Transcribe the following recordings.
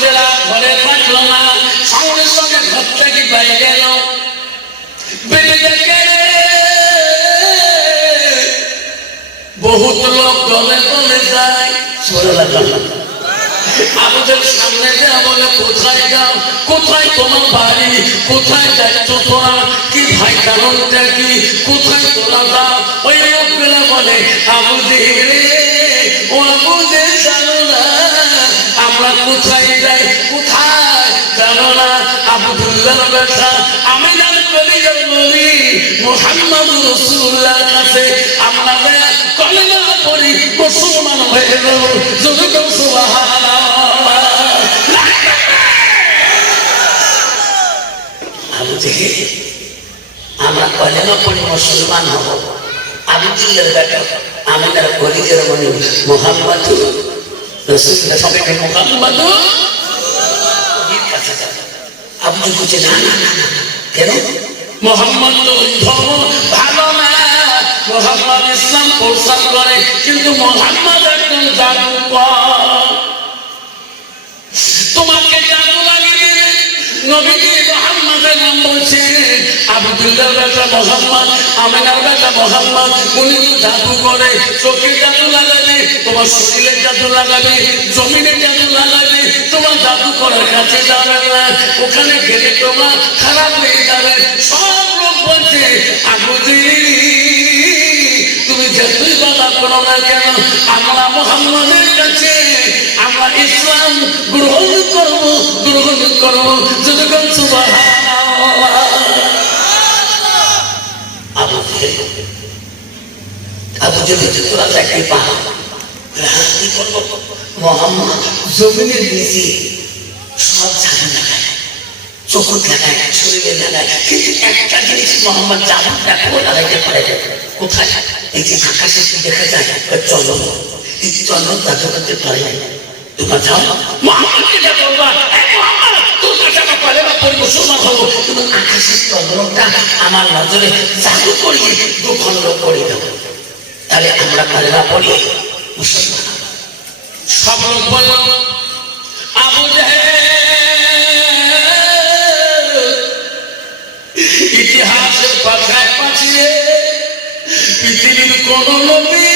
জেলা ঘরে থাকল না সঙ্গে সঙ্গে ঘর থেকে বাইরে গেল। বহুত লোক দলে দলে যায়। সরে লাগল আমাদের সামনে দেওয়া বলে, কোথায় যাও? কোথায় তোমার বাড়ি? কোথায় যাচ্ছ তোরা? কি ভাই কারণটা কি? কোথায় তোরা যাও? ওই লোকগুলো বলে, আবু কোথায় যাই কোথায় জানো না? আবুদুল্লাহ ব্যথা আমি জানি করি বলি মোহাম্মদ রসুল্লাহ কাছে আমরা কলেমা পড়ি মুসলমান হয়ে গেল। যদি কেউ আবু থেকে আমরা কলেমা পড়ি মুসলমান হব। আবুদুল্লাহ বেটা, আমাদের কলিজের মনে মোহাম্মদ আপনি বলছেন না কেন? মোহাম্মদ ধর্ম ভালো না? মোহাম্মদ ইসলাম প্রচার করে, কিন্তু মোহাম্মদ একজন জাদুকর। নবীজি মোহাম্মদের নাম বলছে আবদুল্লাহ বেটা মোহাম্মদ, আমিনার বেটা মোহাম্মদ, উনি তো জাদু করে চোখে জাদু লাগাবে, তোমার শরীরে জাদু লাগাবে জমিনে জাদু লাগাবে, তোমার জাদু করার কাছে যাবে না, ওখানে গেলে তোমার খারাপ হয়ে যাবে। সব লোক বলছে আগুদি তুমি যতই বাধা করো না আমরা মোহাম্মদের কাছে আমরা ইসলাম গ্রহণ করব গ্রহণ করব। যদি আবু যদি তোরা পা। মোহাম্মদ জমিনের নিচে সব জায়গা লাগায় চোখ লাগায় শরীরে লাগায় কিন্তু একটা জিনিস মোহাম্মদ জামা দেখো লাগাইতে পারে। কোথায়? এই যে আকাশে দেখা যায় ওই এই যে চন্দ্র পারে তোমরা যাও। মোহাম্মদকে যা বলবা "এই মোহাম্মদ, তোর কাছে আমার নজরে জাদু করিয়ে দুখণ্ড করে দেবো তাহলে আমরা কলেমা পড়ি। মুসলমান। সব লোক বলল আবু ইতিহাসের পাথায় পাঠিয়ে পৃথিবীর কোন নবী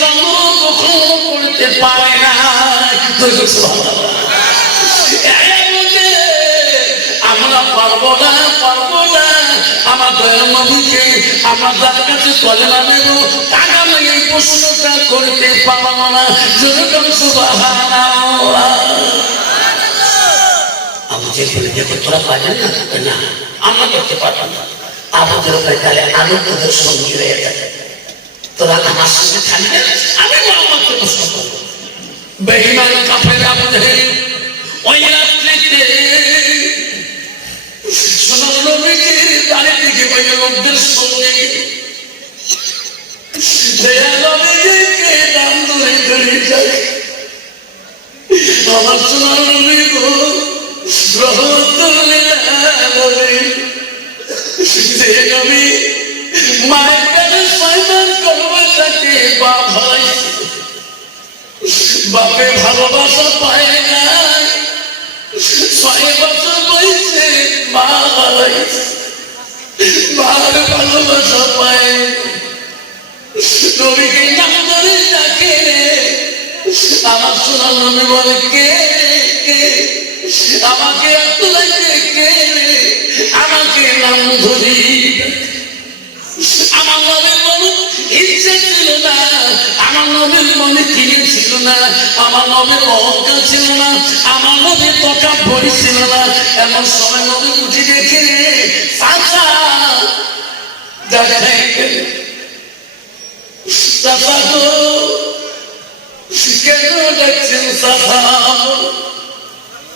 জন্ম দখল করতে পারে না। আমরা পারব না পারব না। আমার দয়াল নবীকে আমার যার কাছে কলেমা নেব আগামী এই প্রশ্নটা করতে পারব না। যেরকম সুবহানাল্লাহ। আমাদের বলে দেখো তোরা পারবেন না? না, আমরা করতে পারব না। আমাদের উপরে তাহলে আনন্দের সঙ্গী হয়ে যাবে তোরা আমার সঙ্গে থাকবে, আমি মোহাম্মদকে প্রশ্ন করব। বেহিমান কাফের আমাদের ওই রাত্রিতে আমার সোনার নবী গো নবী মায়ের সয়মান করবে তাকে বাপ হারাইছে বাপে ভালোবাসা পায় না ছয় বছর বয়সে মা হারাইছে মার ভালোবাসা পায় নবীকে নাম ধরে ডাকে, আমার সোনার নবী বলে, কে কে? আমাকে আমাকে নাম ধরি। আমার নবীর মনে ইচ্ছে ছিল না, আমার নবীর মনে তিনি ছিল না, আমার নবীর অহংকার ছিল না, আমার নবীর কথা বই ছিল না। এমন সময় নবী উঠে দেখে চাচা, দেখাই চাচা গো, কেন দেখছেন চাচা?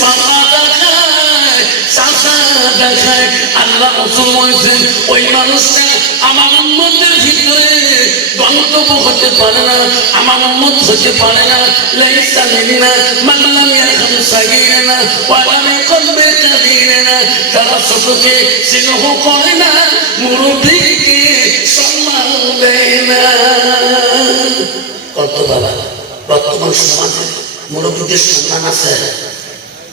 সাফা দেখায় চাষা দেখায় আল্লাহ রসুল বলছেন ওই মানুষটা আমার উন্মতের ভিতরে গন্তব্য হতে পারে না আমার উন্মত হতে পারে না লাইসা মিনা মানলাম এখন সাগিরে না ওয়ালামে কলবে কাদিরে না তারা ছোটকে স্নেহ করে না মুরব্বীকে সম্মান দেয় না কত বাবা? বর্তমান সমাজে মুরব্বীদের সম্মান আছে।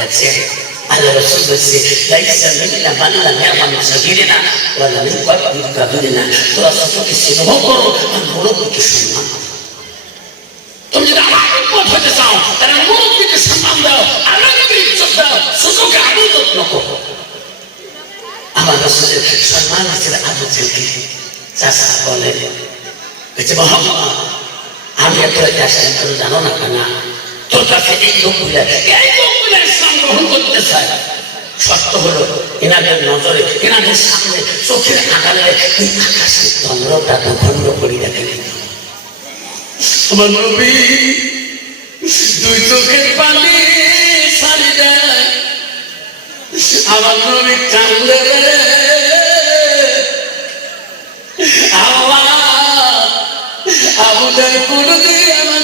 দেখছেন আল্লাহ রসুল বলছে, লাইসা মিন্না মান লাম ইয়ামান সাগীরিনা ওয়া লাম ইউকাব্বির কাবীরিনা। তোরা ছোটকে স্নেহ করো আর মুরব্বীকে সম্মান। তুমি যদি আমার উন্মত হতে চাও তাহলে মুরব্বীকে সম্মান দাও আল্লাহকে ইজ্জত দাও ছোটকে আবু যত্ন করো। আমার রসুলের সম্মান আছে আবু জেলকে চাষা বলে বলছে মোহাম্মদ আমি এত আসেন তুমি জানো না কেন? তোর কাছে এই লোকগুলা এই লোকগুলা ইসলাম গ্রহণ করতে চায়। শর্ত হলো এনাদের নজরে এনাদের সামনে চোখের আগালে এই আকাশের চন্দ্রটা দখন্ড করি দেখে আমার নবী দুই চোখের পানি সারি দেয়। আমার নবী কান্দে রে। আল্লাহ আমাদের কোনদিন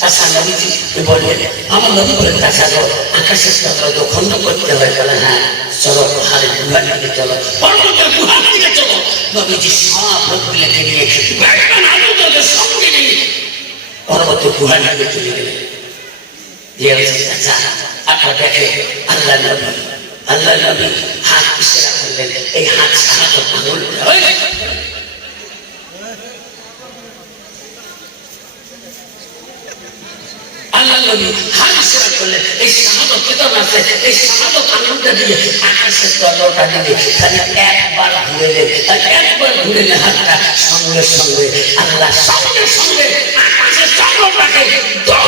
চাষা নবীজি বললেন আমার নবী চাষা গো আকাশের চন্দ্র তো খন্ড করতে হয়। বলে হ্যাঁ চলো পাহাড়ের গুহার দিকে চলো পর্বতের গুহার দিকে চলো। নবীজি সব লোকগুলোকে নিয়ে বেড়ান সঙ্গে নিয়ে পর্বত গুহার দিকে চলে গেলেন। আল্লাহ নবী হাত ইশারা করলেন, এই শাহাদত কিতাব আছে, এই শাহাদত আঙুলটা দিয়ে আকাশের তলটা দিবে খালি একবার ঘুরে আর একবার ঘুরে হাতটা সঙ্গে সঙ্গে, আল্লাহ সঙ্গে সঙ্গে আকাশের চন্দ্রটাকে দখন্ড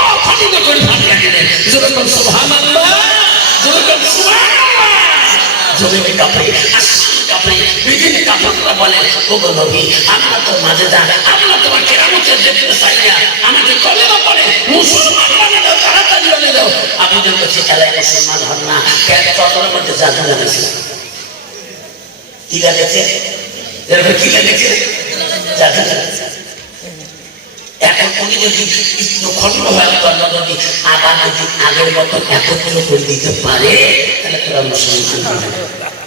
কাপড়ে বিভিন্ন বলে ও গো নবী, আমরা তো মাঝে আমরা তোমার কেরামতের দেখতে চাই না। আমাকে কলেমা পড়ে মুসলমান মানে দাও, তাড়াতাড়ি বলে দাও। আপনাদের কাছে এলাকায় মুসলমান হন না। কেন? চন্দ্রের মধ্যে জাদু লাগাইছে কি লাগাইছে এরকম কি লাগাইছে জাদু লাগাইছে এখন উনি যদি খন্ড হয় আবার যদি আগের মতো একত্র করে দিতে পারে, তাহলে তোরা মুসলমান